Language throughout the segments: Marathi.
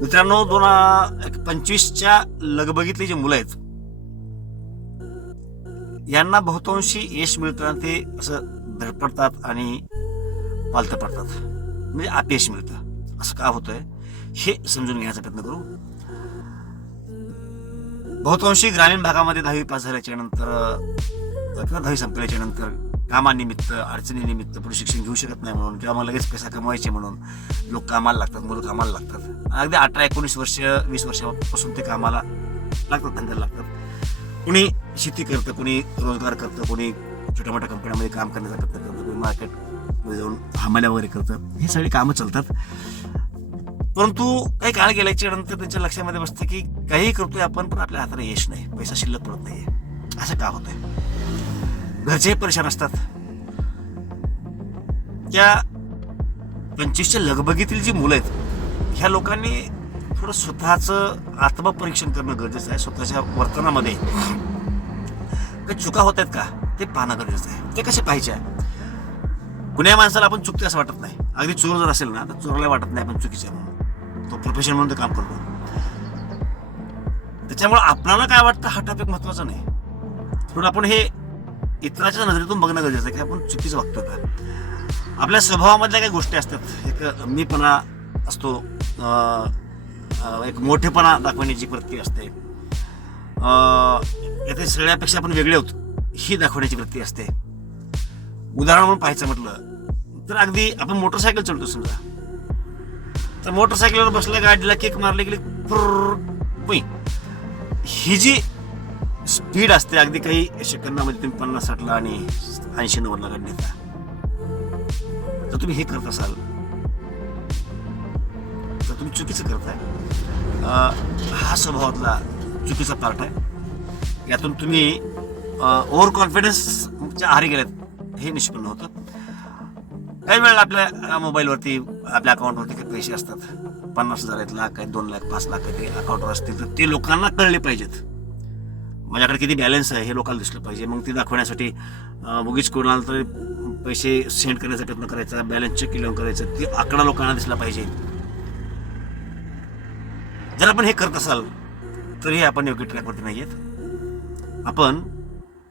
मित्रांनो, 2025च्या लगबगीतली जी मुलं आहेत यांना बहुतांशी यश मिळतं, ते असं धडपडतात आणि पालतं पडतात, म्हणजे अपयश मिळतं. असं का होतंय हे समजून घेण्याचा प्रयत्न करू. बहुतांशी ग्रामीण भागामध्ये 10वी पास झाल्याच्या नंतर किंवा 10वी संपल्याच्या नंतर कामानिमित्त, अडचणीनिमित्त पुढे शिक्षण घेऊ शकत नाही म्हणून, किंवा मग लगेच पैसा कमवायचे म्हणून लोक कामाला लागतात, मुलं कामाला लागतात. अगदी 18-19 वर्ष 20 वर्षापासून ते कामाला लागतात, धंद्याला लागतात. कुणी शेती करतं, कुणी रोजगार करतं, कुणी छोट्या मोठ्या कंपन्यांमध्ये काम करण्याचा प्रयत्न करतं, कुणी मार्केटमध्ये जाऊन हमाल्या वगैरे करतं. हे सगळी कामं चालतात. परंतु काही काळ गेल्याच्या नंतर त्यांच्या लक्षामध्ये बसतं की काही करतोय आपण, पण आपल्या हाताला यश नाही, पैसा शिल्लक पडत नाहीये. असं का होतंय? घरचे परेशान असतात. त्या 25च्या लगबगीतील जी मुलं आहेत, ह्या लोकांनी थोडं स्वतःचं आत्मपरीक्षण करणं गरजेचं आहे. स्वतःच्या वर्तनामध्ये काही चुका होत आहेत का ते पाहणं गरजेचं आहे. ते कसे पाहिजे? कुण्या माणसाला आपण चुकते असं वाटत नाही. अगदी चोर जर असेल ना, तर चोराला वाटत नाही आपण चुकीचं म्हणून, तो प्रोफेशन म्हणून ते काम करतो. त्याच्यामुळे आपल्याला काय वाटतं हा टॉपिक महत्वाचा नाही. थोडं आपण हे इतराच्या नजरेतून बघणं गरजेचं आहे की आपण चुकीचं वागतो का. आपल्या स्वभावामधल्या काही गोष्टी असतात, एक मीपणा असतो, एक मोठेपणा दाखवण्याची वृत्ती असते, याथे सगळ्यापेक्षा आपण वेगळे होतो ही दाखवण्याची वृत्ती असते. उदाहरण म्हणून पाहायचं म्हटलं तर अगदी आपण मोटरसायकल चालवतो समजा, तर मोटरसायकलवर बसल्या गाडीला किक मारली गेली, ही जी स्पीड असते, अगदी काही सेकंदामध्ये तुम्ही 50-60ला आणि 80-90ला गाडी नेता. तर तुम्ही हे करत असाल तर तुम्ही चुकीचं करताय. हा स्वभावातला चुकीचा पार्ट आहे. यातून तुम्ही ओव्हर कॉन्फिडन्सच्या आहारी गेलेत हे निष्पन्न होतं. काही वेळेला आपल्या मोबाईलवरती, आपल्या अकाउंटवरती काही पैसे असतात, 50,000 आहेत, लाख आहेत, 2 लाख 5 लाख आहेत, ते अकाउंटवर असतील, तर ते लोकांना कळले पाहिजेत. माझ्याकडे किती बॅलन्स आहे हे लोकांना दिसलं पाहिजे. मग ते दाखवण्यासाठी उगीच कोणाला तरी पैसे सेंड करण्याचा प्रयत्न करायचा, बॅलन्स चेक केल्यावर करायचं, ते आकडा लोकांना दिसला पाहिजे. जर आपण हे करत असाल तरी आपण योग्य ट्रॅकवरती नाही आहेत. आपण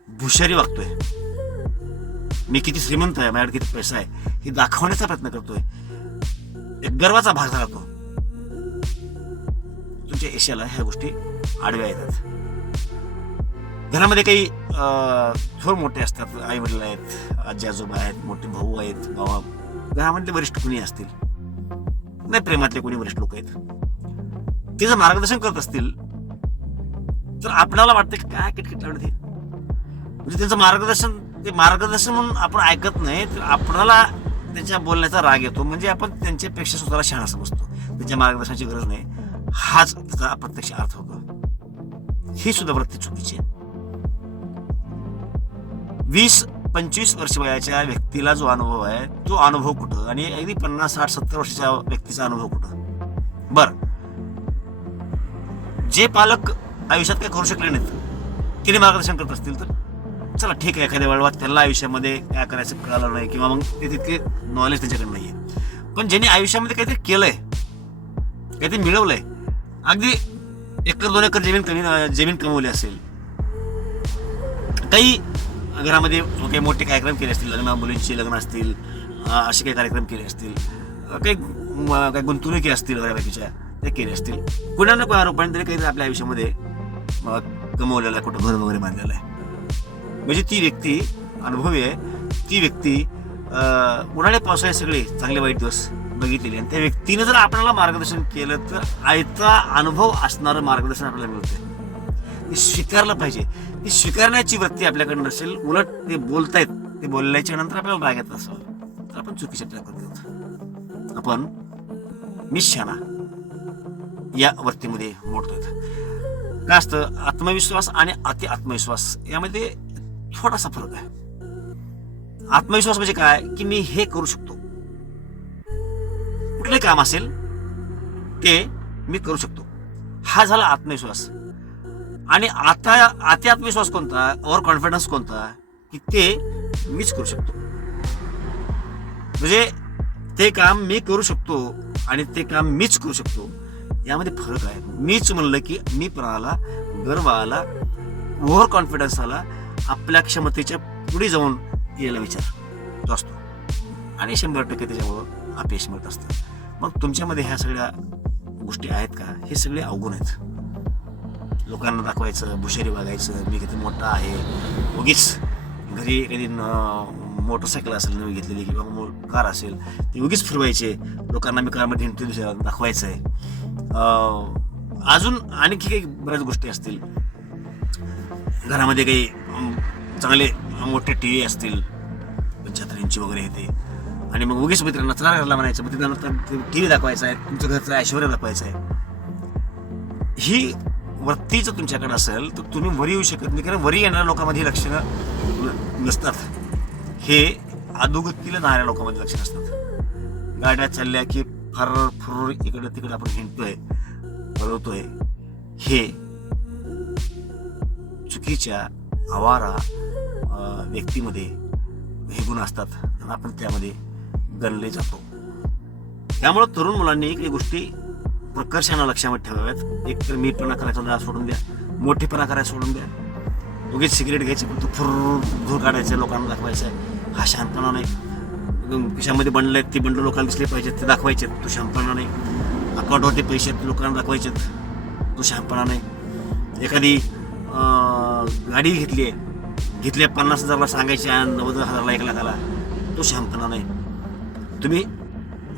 भुशारी वागतोय. मी किती श्रीमंत आहे, माझ्याकडे किती पैसा आहे हे दाखवण्याचा प्रयत्न करतोय. एक गर्वाचा भाग झाला तो. तुमच्या यशाला ह्या गोष्टी आडव्या येतात. घरामध्ये काही थोर मोठे असतात, आई वडील आहेत, आजी आजोबा आहेत, मोठे भाऊ आहेत, बाबा, घरामधले वरिष्ठ कुणी असतील, नाही प्रेमातले कोणी वरिष्ठ लोक आहेत, ते जर मार्गदर्शन करत असतील तर आपल्याला वाटतं की काय किटकिट लावलं ते, म्हणजे त्यांचं मार्गदर्शन, ते मार्गदर्शन म्हणून आपण ऐकत नाही, तर आपल्याला त्यांच्या बोलण्याचा राग येतो. म्हणजे आपण त्यांच्यापेक्षा स्वतःला शहाणा समजतो, त्यांच्या मार्गदर्शनाची गरज नाही, हाच त्याचा अप्रत्यक्ष अर्थ होतो. ही सुद्धा वृत्ती चुकीची आहे. 20-25 वर्ष वयाच्या व्यक्तीला जो अनुभव आहे तो अनुभव कुठं, आणि अगदी 50-60-70 वर्षाच्या व्यक्तीचा अनुभव कुठं. बर, जे पालक आयुष्यात काही करू शकले नाहीत, तिने मार्गदर्शन करत असतील तर चला ठीक आहे, एखाद्या वेळेला त्यांना आयुष्यामध्ये काय करायचं कळालं नाही, किंवा मग ते तितके नॉलेज त्यांच्याकडे नाहीये. पण ज्यांनी आयुष्यामध्ये काहीतरी केलंय, काहीतरी मिळवलंय, अगदी 1-2 एकर जमीन कमवली असेल, काही घरामध्ये काही मोठे कार्यक्रम केले असतील, लग्न, मुलींची लग्न असतील, असे काही कार्यक्रम केले असतील, काही गुंतवणुकी असतील बऱ्यापैकीच्या, ते केले असतील, कुणा ना कोणा रूपाने तरी काहीतरी आपल्या आयुष्यामध्ये कमवलेलं आहे, कुठं घर वगैरे बांधलेलं आहे. म्हणजे ती व्यक्ती अनुभवी आहे. ती व्यक्ती उन्हाळे पावसाळे सगळे चांगले वाईट दिवस बघितलेले, आणि त्या व्यक्तीने जर आपल्याला मार्गदर्शन केलं तर आयता अनुभव असणारं मार्गदर्शन आपल्याला मिळतं. ते स्वीकारलं पाहिजे. ती स्वीकारण्याची वृत्ती आपल्याकडे नसेल, उलट ते बोलतायत, ते बोलल्याच्या नंतर आपल्याला राग येत असेल तर आपण चुकीच्या ट्रॅक करतो. आपण निशाणा या वृत्तीमध्ये मोडतोय. काय असतं, आत्मविश्वास आणि अति आत्मविश्वास यामध्ये थोडासा फरक आहे. आत्मविश्वास म्हणजे काय, की मी हे करू शकतो, कुठले काम असेल ते मी करू शकतो, हा झाला आत्मविश्वास. आणि आता अति आत्मविश्वास कोणता, ओव्हर कॉन्फिडन्स कोणता, की ते मीच करू शकतो. म्हणजे ते काम मी करू शकतो आणि ते काम मीच करू शकतो यामध्ये फरक आहे. मीच म्हणलं की मी पण आला, गर्व आला, ओव्हर कॉन्फिडन्स आला, आपल्या क्षमतेच्या पुढे जाऊन यायला विचार तो असतो आणि 100% त्याच्यामुळं अपयश मिळत असतं. मग तुमच्यामध्ये ह्या सगळ्या गोष्टी आहेत का? हे सगळे अवगुण आहेत. लोकांना दाखवायचं, भुशारी वागायचं, मी किती मोठा आहे, उगीच घरी कधी मोटरसायकल असेल नवी घेतलेली किंवा कार असेल ती उगीच फिरवायचे, लोकांना मी कारमध्ये हिंडतो दाखवायचं आहे. अजून आणखी काही बऱ्याच गोष्टी असतील. घरामध्ये काही चांगले मोठे टी व्ही असतील 75 इंची वगैरे येते आणि मग उगीच मित्रांना चला घरला म्हणायचं, मग तिथं टी व्ही दाखवायचा आहे, तुमचं घरचं ऐश्वर्य दाखवायचं आहे. ही वृत्ती जर तुमच्याकडे असेल तर तुम्ही वरी येऊ शकत नाही, कारण वरी येणाऱ्या लोकांमध्ये लक्षणं नसतात. हे अधोगतीला जाणाऱ्या लोकांमध्ये लक्षणं असतात. गाड्या चालल्या की फार फुर इकडं तिकडं आपण हिंडतोय, पळवतोय, हे चुकीच्या आवारा व्यक्तीमध्ये हे गुण असतात आणि आपण त्यामध्ये गणले जातो. त्यामुळं तरुण मुलांनी काही गोष्टी प्रकर्षानं लक्षामध्ये ठेवाव्यात. एक तर मीठपणा करायचा सोडून द्या, मोठेपणा करायला सोडून द्या. उगीच सिगरेट घ्यायचं पण तू धूर काढायचं, लोकांना दाखवायचं आहे, हा शांतपणा नाही. खिशामध्ये बंडल आहेत, ती बंडल लोकांना दिसले पाहिजेत, ते दाखवायचे, तू शांतपणा नाही. अकाउंटवरती पैसे आहेत, लोकांना दाखवायचे, तू शांतपणा नाही. एखादी गाडी घेतली 50,000ला सांगायची आणि 90,000ला 1,00,000ला, तो शांतपणा नाही. तुम्ही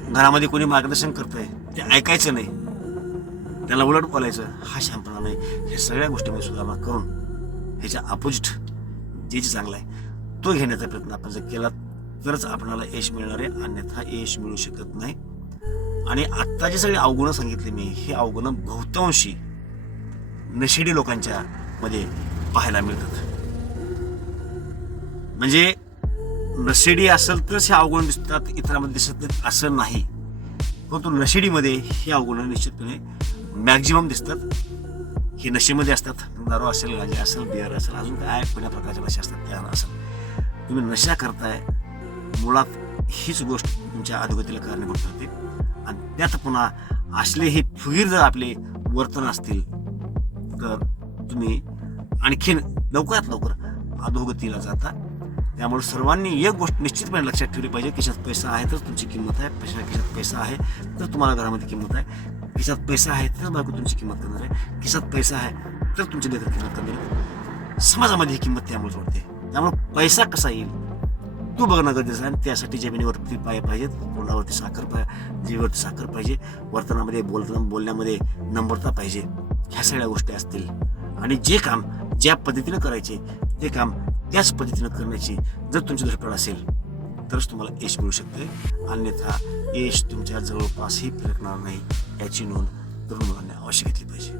घरामध्ये कोणी मार्गदर्शन करतंय ते ऐकायचं नाही, त्याला उलट बोलायचं, हा शांतपणा नाही. ह्या सगळ्या गोष्टीमध्ये सुधारणा करून ह्याच्या अपोजिट जे चांगलं आहे तो घेण्याचा प्रयत्न आपण जर केला तरच आपल्याला यश मिळणार आहे, अन्यथा यश मिळू शकत नाही. आणि आत्ता जे सगळे अवगुण सांगितले मी, हे अवगुण बहुतांशी नशेडी लोकांच्या मध्ये पाहायला मिळतात. म्हणजे नशेडी असेल तरच हे अवगुण दिसतात, इतरांमध्ये दिसत नाहीत असं नाही. परंतु नशेडीमध्ये हे अवगुण निश्चितपणे मॅक्झिमम दिसतात. हे नशेमध्ये असतात. दारू असेल, गांजा असेल, बिअर असेल, अजून काय कोण्या प्रकारच्या नशा असतात त्या असेल. तुम्ही नशा करताय, मुळात हीच गोष्ट तुमच्या अधोगतीला कारणीभूत ठरते. आणि त्यात पुन्हा असले हे फुगीर जर आपले वर्तन असतील तर तुम्ही आणखीन लवकरात लवकर अधोगतीला जाता. त्यामुळे सर्वांनी एक गोष्ट निश्चितपणे लक्षात ठेवली पाहिजे, खिशात पैसा आहे तर तुमची किंमत आहे, खिशात पैसा आहे तर तुम्हाला घरामध्ये किंमत आहे, खिशात पैसा आहे तर बायको तुमची किंमत करणार आहे, खिशात पैसा आहे तर तुमची लेकर किंमत करणार आहे. समाजामध्ये ही किंमत त्यामुळे वाढते. त्यामुळे पैसा कसा येईल तू बघणं गरजेचं आहे. त्यासाठी जमिनीवरती पाय पाहिजेत, तोंडावरती साखर जीवावरती साखर पाहिजे, वर्तनामध्ये बोलण्यामध्ये नम्रता पाहिजे. ह्या सगळ्या गोष्टी असतील आणि जे काम ज्या पद्धतीनं करायचे ते काम त्याच पद्धतीनं करण्याची जर तुमची धडपड असेल तरच तुम्हाला यश मिळू शकते. अन्यथा यश तुमच्या जवळपासही फिरकणार नाही, याची नोंद तरुण मुलांनी अवश्य घेतली पाहिजे.